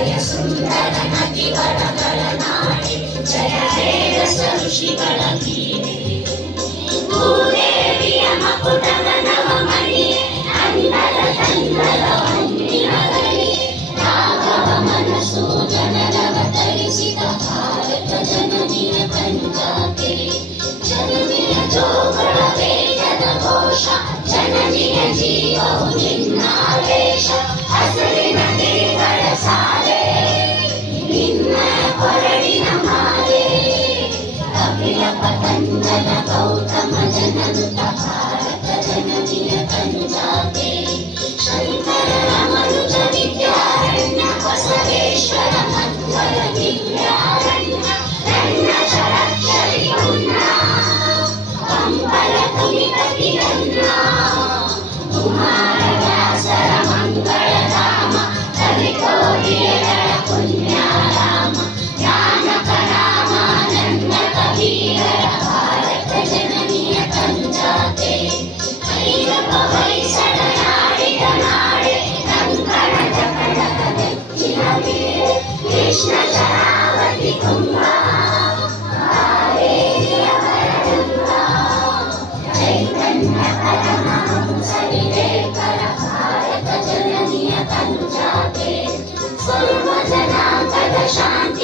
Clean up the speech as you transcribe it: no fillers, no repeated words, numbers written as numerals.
ಜಯ ಸುಂದರ ನದಿಗಳ ನಾಡೆ ಜಯ ಹೇ ರಸ ಋಷಿಗಳ ಗೀತೆ ಭೂದೇವಿಯ ಮಕುಟದ ನವಮಣಿಯೇ ಅಂದದ ಚಂದದ ವಂದಿನಗರಿಯೇ ರಾಘವ ಮನಸ್ಸು ಜನರವತರಿಸಿದ ಭಾರತ ಜನನಿಯ ಪಂಚಾತೆ ಜನನಿಯ ಜೋಗಳ ವೇಗದ ಘೋಷ ಜನನಿಯ ಜೀವವು ನಿನ್ನಾವೇಶ ಹಸರಿನ ದೇವರ ಸಾಲೆ ನಿನ್ನ ಕೊರಳಿನ ಮಾಲೆ ಕಪಿಲ ಪತಂಗದ ಗೌತಮ ಜನನುತ ಭಾರತ ಜನನಿಯ ಪಂಚಾತೆ ಶಂಕರನ ಮನುಜ ವಿದ್ಯಾರಣ್ಯ ಬಸವೇಶ್ವರ ಮಧ್ವರ ದಿವ್ಯಾರಣ್ಯ ರಣ್ಯ ಷಡಕ್ಷರಿ ಪುಣ್ಯ ಕಂಬಲ ತುಲಿಪತಿಯನ್ನ ಕುಮಾರ ವ್ಯಾಸರ ಮಂಗಳಧಾಮ ಕಲಿಕೋಟಿಯಗಳ ಪುಣ್ಯಾರಾಮ ಜ್ಞಾನಕ ರಾಮಾನಂದ ಕಬೀರರ ಭಾರತ ಜನನಿಯ ಪಂಚಾತೆ ಭೈರವ ಹೊಯ್ಸಳ ನಾಡಿದ ನಾಡೆ ಕಂಕಣ ಜಗಡದ ನೆಚ್ಚಿನ ವೀರೆ ಕೃಷ್ಣ ಶರಾವತಿ ಕುಂಭ ಕಾವೇರಿಯ ವರದಂಗ ಚೈತನ್ಯ ಪರಮಹಂಸ ವಿವೇಕರ ಭಾರತ ಜನನಿಯ ಪಂಚಾತೆ ಸರ್ವ ಜನಾಂಗದ ಶಾಂತಿ